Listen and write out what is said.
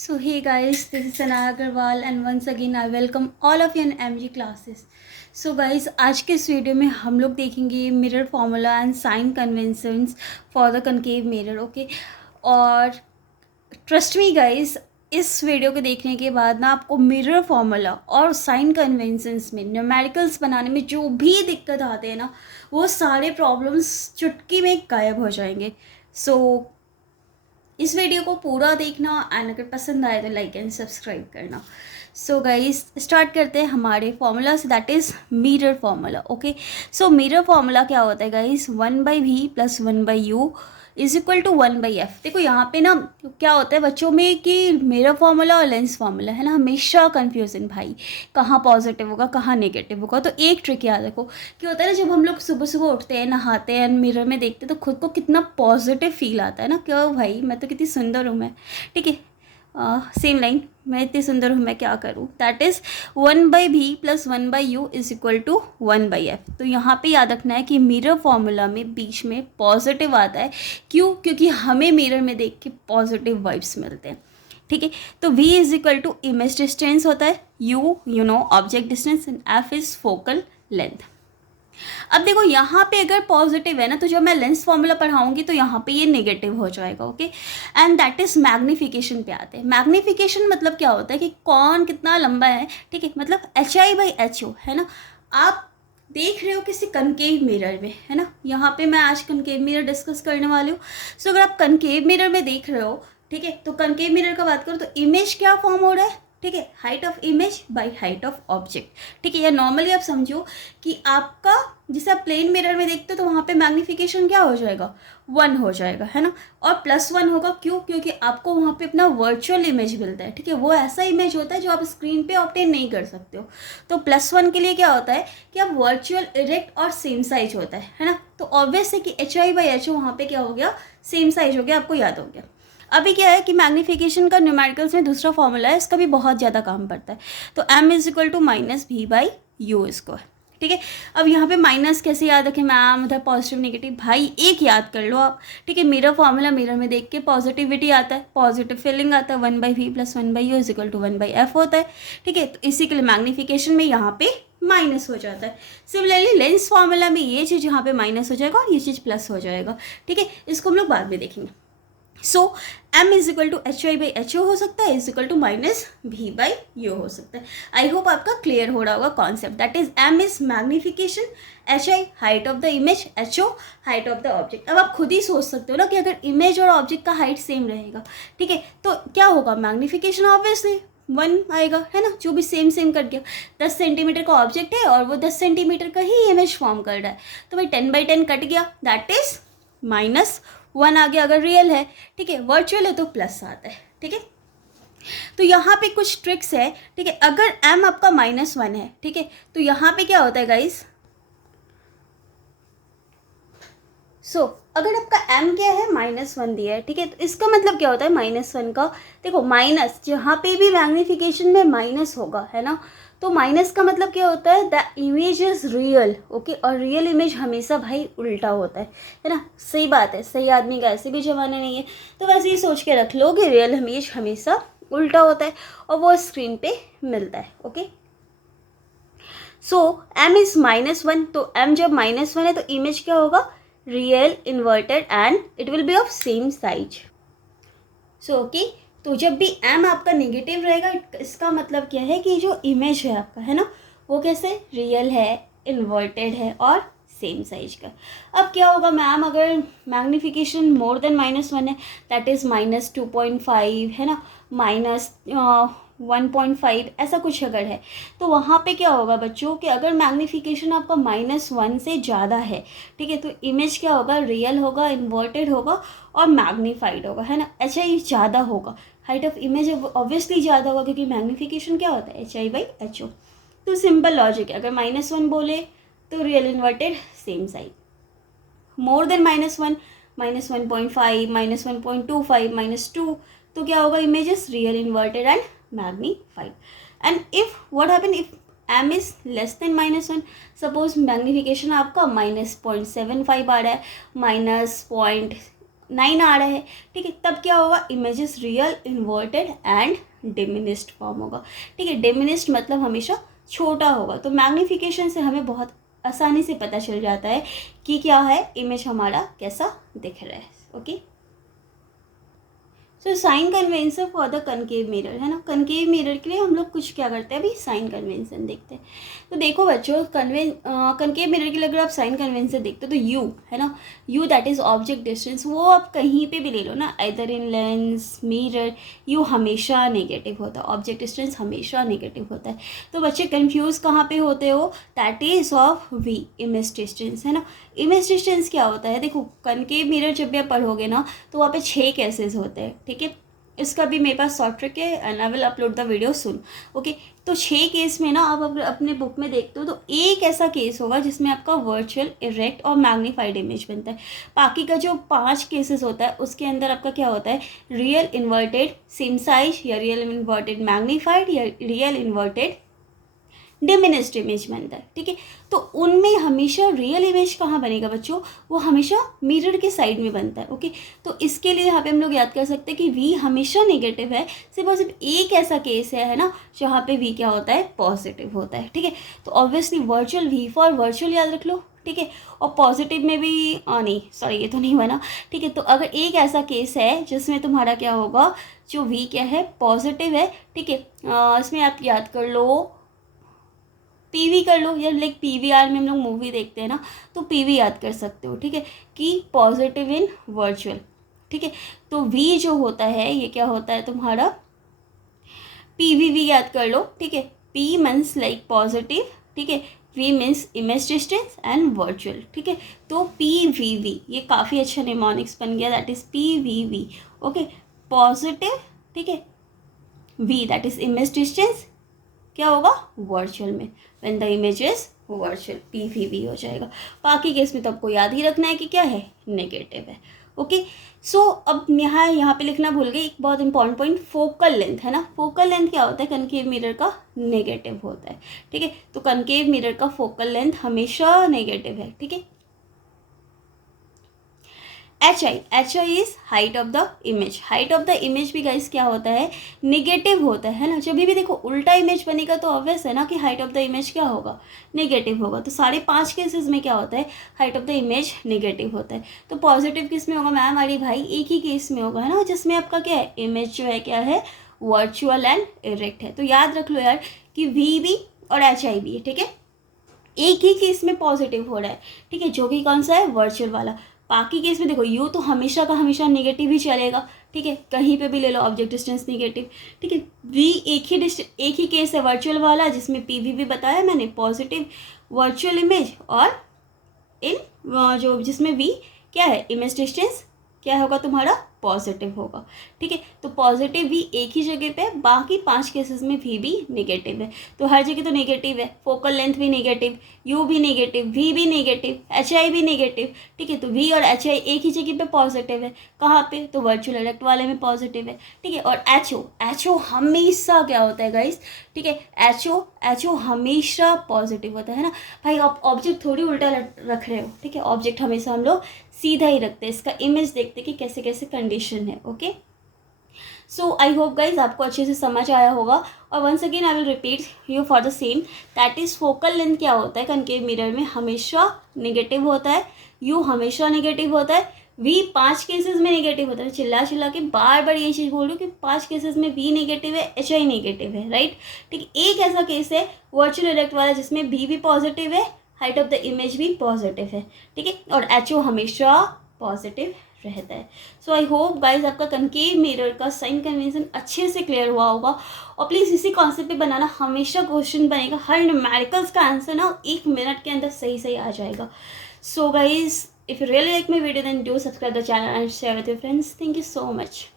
So hey guys, this is Sanaya Agarwal and once again I welcome all of you in MG classes. So guys, आज के इस video में हम लोग देखेंगे mirror formula and sign conventions for the concave mirror. Okay, और trust me guys, इस video को देखने के बाद ना आपको मिरर फार्मूला और साइन कन्वेंशंस में न्यूमेरिकल्स बनाने में जो भी दिक्कत आते हैं ना, वो सारे प्रॉब्लम्स चुटकी में गायब हो जाएंगे. सो इस वीडियो को पूरा देखना एंड अगर पसंद आए तो लाइक एंड सब्सक्राइब करना. सो गाइस, स्टार्ट करते हैं हमारे फॉर्मूला से, that is mirror formula. Okay, so mirror formula क्या होता है guys? 1/v + 1/u is equal to 1/f. देखो यहाँ पे ना क्या होता है बच्चों में कि मिरर फार्मूला और लेंस फार्मूला है ना, हमेशा कन्फ्यूजन भाई, कहाँ पॉजिटिव होगा कहाँ नेगेटिव होगा. तो एक ट्रिक याद रखो कि होता है ना, जब हम लोग सुबह सुबह उठते हैं, नहाते हैं, मिरर में देखते हैं तो खुद को कितना पॉजिटिव फील आता है ना, क्यों भाई मैं तो कितनी सुंदर हूँ मैं. ठीक है, सेम लाइन, मैं इतनी सुंदर हूँ मैं क्या करूँ, that is 1/v + 1/u is equal to 1/f. तो यहाँ पे याद रखना है कि मिरर फॉर्मूला में बीच में पॉजिटिव आता है. क्यों? क्योंकि हमें मिरर में देख के पॉजिटिव वाइब्स मिलते हैं. ठीक है, तो v is equal to image distance होता है, u you know object distance and f is focal length. अब देखो यहाँ पे अगर पॉजिटिव है ना, तो जब मैं लेंस फॉर्मूला पढ़ाऊंगी तो यहाँ पे ये नेगेटिव हो जाएगा. Okay, and that is magnification पे आते हैं. मैग्निफिकेशन मतलब क्या होता है कि कौन कितना लंबा है. ठीक है, मतलब HI/HO है ना. आप देख रहे हो किसी कनकेव मिरर में, है ना, यहाँ पे मैं आज कनकेव मिरर डिस्कस करने वाली हूँ. सो अगर आप कनकेव मिरर में देख रहे हो, ठीक है, तो कनकेव मिरर का बात करो तो इमेज क्या फॉर्म हो रहा है. ठीक है, height of image by height of object. ठीक है, या नॉर्मली आप समझो कि आपका जैसे आप प्लेन मिरर में देखते हो तो वहाँ पे मैग्नीफिकेशन क्या हो जाएगा, 1 हो जाएगा, है ना, और +1 होगा. क्यों? क्योंकि आपको वहाँ पे अपना वर्चुअल इमेज मिलता है. ठीक है, वो ऐसा इमेज होता है जो आप स्क्रीन पे ऑब्टेन नहीं कर सकते हो. तो +1 के लिए क्या होता है कि आप वर्चुअल इरेक्ट और सेम साइज होता है ना. तो ऑब्वियस है कि HI/HO वहाँ पे क्या हो गया, सेम साइज हो गया, आपको याद हो गया. अभी क्या है कि मैग्नीफिकेशन का न्यूमेरिकल्स में दूसरा फॉर्मूला है, इसका भी बहुत ज़्यादा काम पड़ता है. तो m is equal to -v/u square. ठीक है, अब यहाँ पे माइनस कैसे याद रखें मैम, उधर पॉजिटिव नेगेटिव, भाई एक याद कर लो आप. ठीक है, मेरा फॉर्मूला मिरर में देख के पॉजिटिविटी आता है, पॉजिटिव फीलिंग आता है, 1/v + 1/u is equal to 1/f होता है. ठीक है, तो इसी के लिए मैग्नीफिकेशन में यहाँ पे माइनस हो जाता है. सिमिलरली लेंस फार्मूला में ये चीज़ यहाँ पे माइनस हो जाएगा और ये चीज़ प्लस हो जाएगा. ठीक है, इसको हम लोग बाद में देखेंगे. So m is equal to HI/HO हो सकता है, इज इक्वल टू -v/u हो सकता है. आई होप आपका क्लियर हो रहा होगा concept. That is m is magnification, HI height of the image, HO height of the object. अब आप खुद ही सोच सकते हो ना कि अगर इमेज और ऑब्जेक्ट का हाइट सेम रहेगा, ठीक है, तो क्या होगा, मैग्नीफिकेशन ऑब्वियसली 1 आएगा, है ना, जो भी सेम कट गया. 10 सेंटीमीटर का ऑब्जेक्ट है और वो 10 सेंटीमीटर का ही इमेज फॉर्म कर रहा है, तो भाई 10/10 कट गया, दैट इज -1 आ गया अगर रियल है. ठीक है, वर्चुअल है तो प्लस आता है. ठीक है, तो यहाँ पे कुछ ट्रिक्स है. ठीक है, अगर m आपका -1 है, ठीक है, तो यहाँ पे क्या होता है गाइस, सो अगर आपका m क्या है, -1 दिया है, ठीक है, तो इसका मतलब क्या होता है -1 का, देखो माइनस जहाँ पे भी मैग्नीफिकेशन में माइनस होगा, है ना, तो माइनस का मतलब क्या होता है, the image is real. Okay, और रियल इमेज हमेशा भाई उल्टा होता है ना. सही बात है, सही आदमी का ऐसे भी जमाना नहीं है, तो वैसे ही सोच के रख लो कि रियल इमेज हमेशा उल्टा होता है और वो स्क्रीन पे मिलता है. ओके, सो m इज -1, तो m जब -1 है तो इमेज क्या होगा, real inverted and it will be of same size. So okay, तो जब भी m आपका नेगेटिव रहेगा, इसका मतलब क्या है कि जो इमेज है आपका, है ना, वो कैसे रियल है, इन्वर्टेड है और सेम साइज का. अब क्या होगा मैम, अगर मैग्नीफिकेशन मोर देन -1 है, दैट इज़ -2.5, है ना, -1.5 ऐसा कुछ अगर है, तो वहाँ पे क्या होगा बच्चों कि अगर मैग्नीफिकेशन आपका -1 से ज़्यादा है, ठीक है, तो इमेज क्या होगा, रियल होगा, इन्वर्टेड होगा और मैग्नीफाइड होगा, है ना. HI ज़्यादा होगा, हाइट ऑफ इमेज ऑब्वियसली ज़्यादा होगा क्योंकि मैग्नीफिकेशन क्या होता है, HI/HO. तो सिंपल लॉजिक है, अगर -1 बोले तो real inverted same size, more than -1, -1.5, -1.25, -2, तो क्या होगा, images real inverted and magnified. And if what happen if m is less than -1, suppose magnification आपका -0.75 आ रहा है, 9 आ रहा है, ठीक है, तब क्या होगा, image is real, inverted and diminished form होगा, ठीक है। डिमिनिस्ड मतलब हमेशा छोटा होगा। तो मैग्नीफिकेशन से हमें बहुत आसानी से पता चल जाता है कि क्या है, इमेज हमारा कैसा दिख रहा है। Okay, so sine convention for the concave mirror, है ना। कनकेव मिरर के लिए हम लोग कुछ क्या करते हैं, अभी साइन कन्वेंशन देखते हैं। तो देखो बच्चों, कनकेव मिरर के लिए अगर आप साइन कन्वेंशन देखते हो तो यू, है ना, you that is object distance, वो आप कहीं पे भी ले लो ना, इधर इन लेंस, मिरर, यू हमेशा नेगेटिव होता है, ऑब्जेक्ट डिस्टेंस हमेशा नेगेटिव होता है। तो बच्चे कन्फ्यूज कहाँ पे होते हो, that is of v, image distance, है ना। इमेज डिस्टेंस क्या होता है, देखो कनकेव मिरर जब भी आप पढ़ोगे ना तो वहाँ पे 6 केसेस होते हैं, ठीक है। इसका भी मेरे पास शॉर्ट ट्रिक है and I will upload the video soon. Okay, तो 6 केस में ना आप अगर अपने बुक में देखते हो तो एक ऐसा केस होगा जिसमें आपका वर्चुअल, इरेक्ट और मैग्नीफाइड इमेज बनता है। बाकी का जो 5 केसेस होता है उसके अंदर आपका क्या होता है, रियल इन्वर्टेड सेम साइज, या रियल इन्वर्टेड मैग्नीफाइड, या रियल इन्वर्टेड डिमिनिस्ड इमेज बनता है, ठीक है। तो उनमें हमेशा रियल इमेज कहाँ बनेगा बच्चों, वो हमेशा मिरर के साइड में बनता है। ओके, तो इसके लिए यहाँ पे हम लोग याद कर सकते हैं कि वी हमेशा नेगेटिव है, सिर्फ और सिर्फ एक ऐसा केस है ना, जहाँ पे वी क्या होता है, पॉजिटिव होता है, ठीक है। तो obviously virtual, v for virtual याद रख लो, ठीक है। और पॉजिटिव में भी नहीं, सॉरी ये तो नहीं बना, ठीक है। तो अगर एक ऐसा केस है जिसमें तुम्हारा क्या होगा, जो वी क्या है, पॉजिटिव है, ठीक है, इसमें आप याद कर लो, पीवी कर लो, या लाइक पीवीआर में हम लोग मूवी देखते हैं ना, तो पीवी याद कर सकते हो, ठीक है, कि पॉजिटिव इन वर्चुअल, ठीक है। तो वी जो होता है ये क्या होता है तुम्हारा, पीवीवी याद कर लो, ठीक है। पी मीन्स लाइक पॉजिटिव, ठीक है, v means image distance and virtual, ठीक है। तो पीवीवी ये काफ़ी अच्छा निमोनिक्स बन गया, that is PVV. Okay, positive, ठीक है, V that is image distance, क्या होगा, वर्चुअल में, when the image is virtual, PVV हो जाएगा। बाकी केस में तो आपको याद ही रखना है कि क्या है, नेगेटिव है। ओके, सो अब यहाँ पे लिखना भूल गई एक बहुत इंपॉर्टेंट पॉइंट, फोकल लेंथ, है ना। फोकल लेंथ क्या होता है, कनकेव मिरर का नेगेटिव होता है, ठीक है। तो कनकेव मिरर का फोकल लेंथ हमेशा नेगेटिव है, ठीक है। H I is height of the image. Height of the image भी गाइस क्या होता है, निगेटिव होता है ना। जब भी देखो उल्टा इमेज बनेगा तो ऑब्वियस है ना कि हाइट ऑफ द इमेज क्या होगा, नेगेटिव होगा। तो 5.5 केसेस में क्या होता है, height of the image negative होता है। तो पॉजिटिव किस में होगा मैम, अरे भाई एक ही केस में होगा, है ना, जिसमें आपका क्या है, इमेज जो है क्या है, वर्चुअल एंड इरेक्ट है। तो याद रख लो यार कि वी भी और एच आई भी है, ठीक है। एक ही केस में पॉजिटिव हो रहा है, ठीक है, जो कि कौन सा है, वर्चुअल वाला। बाकी केस में देखो यू तो हमेशा का हमेशा नेगेटिव ही चलेगा, ठीक है, कहीं पे भी ले लो ऑब्जेक्ट डिस्टेंस नेगेटिव, ठीक है। वी एक ही केस है वर्चुअल वाला, जिसमें पीवी भी बताया मैंने, पॉजिटिव वर्चुअल इमेज, और इन जो जिसमें वी क्या है, इमेज डिस्टेंस क्या होगा तुम्हारा, पॉजिटिव होगा, ठीक है। तो पॉजिटिव भी एक ही जगह पे, बाकी 5 केसेस में भी नेगेटिव है। तो हर जगह तो नेगेटिव है, फोकल लेंथ भी नेगेटिव, यू भी नेगेटिव, वी भी नेगेटिव, एच आई भी नेगेटिव, ठीक है। तो वी और एच आई एक ही जगह पे पॉजिटिव है, कहाँ पे, तो वर्चुअल इरेक्ट वाले में पॉजिटिव है, ठीक है। और एच ओ हमेशा क्या होता है गाइस, ठीक है, एच ओ हमेशा पॉजिटिव होता है ना भाई। आप ऑब्जेक्ट थोड़ी उल्टा रख रहे हो, ठीक है, ऑब्जेक्ट हमेशा हम लोग सीधा ही रखते हैं, इसका इमेज देखते कि कैसे कैसे कंडीशन है। Okay, so I hope guys आपको अच्छे से समझ आया होगा। और once again I will repeat you for the same, that is focal length क्या होता है, कनकेव मिरर में हमेशा नेगेटिव होता है, यू हमेशा नेगेटिव होता है, वी 5 केसेस में नेगेटिव होता है। चिल्ला चिल्ला के बार बार ये चीज़ बोल रही हूँ कि 5 केसेस में वी नेगेटिव है, एच आई नेगेटिव है, राइट, ठीक। एक ऐसा केस है वर्चुअल इरेक्ट वाला जिसमें भी पॉजिटिव है, हाइट ऑफ द इमेज भी पॉजिटिव है, ठीक है, और एच ओ हमेशा पॉजिटिव रहता है। सो आई होप गाइज आपका कनकेव मिरर का साइन कन्वेंशन अच्छे से क्लियर हुआ होगा। और प्लीज़ इसी कॉन्सेप्ट पे बनाना, हमेशा क्वेश्चन बनेगा, हर न्यूमेरिकल्स का आंसर ना 1 मिनट के अंदर सही सही आ जाएगा। So guys, if you really like my video then do subscribe the channel and share with your friends. Thank you so much.